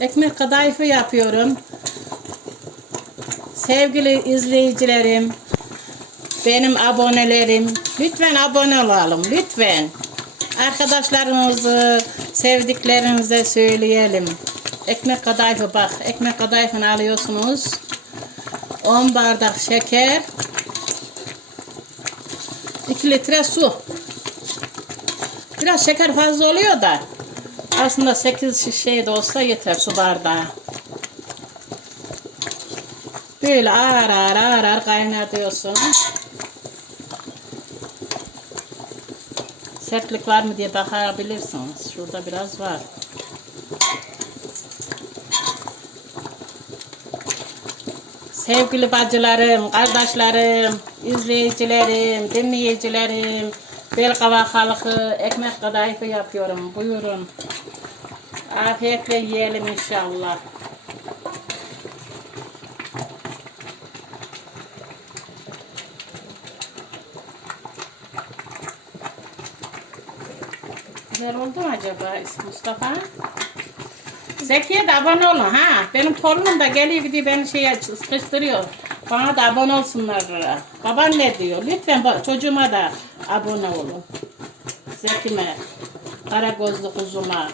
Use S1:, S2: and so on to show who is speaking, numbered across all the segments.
S1: Ekmek kadayıfı yapıyorum. Sevgili izleyicilerim, benim abonelerim, lütfen abone olalım, lütfen. Arkadaşlarımızı, sevdiklerinize söyleyelim. Ekmek kadayıfı bak, ekmek kadayıfını alıyorsunuz. 10 bardak şeker, 2 litre su. Biraz şeker fazla oluyor da aslında 8 şişe de olsa yeter su bardağı. Böyle ağır ağır ağır ağır kaynatıyorsun. Sertlik var mı diye bakabilirsiniz. Şurada biraz var. Sevgili bacılarım, kardeşlerim, izleyicilerim, dinleyicilerim, Belkava halkı ekmek kadayıfı yapıyorum. Buyurun. Afiyetle yiyelim inşallah. Güzel oldu mu acaba Mustafa? Zekiye de abone olun ha. Benim torunum da geliyor gidiyor beni şeye sıkıştırıyor. Bana da abone olsunlar. Baban ne diyor? Lütfen çocuğuma da abone olun. Zekime, kara kuzuma.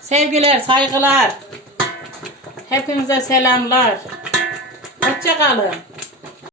S1: Sevgiler, saygılar. Hepinize selamlar. Hoşça kalın.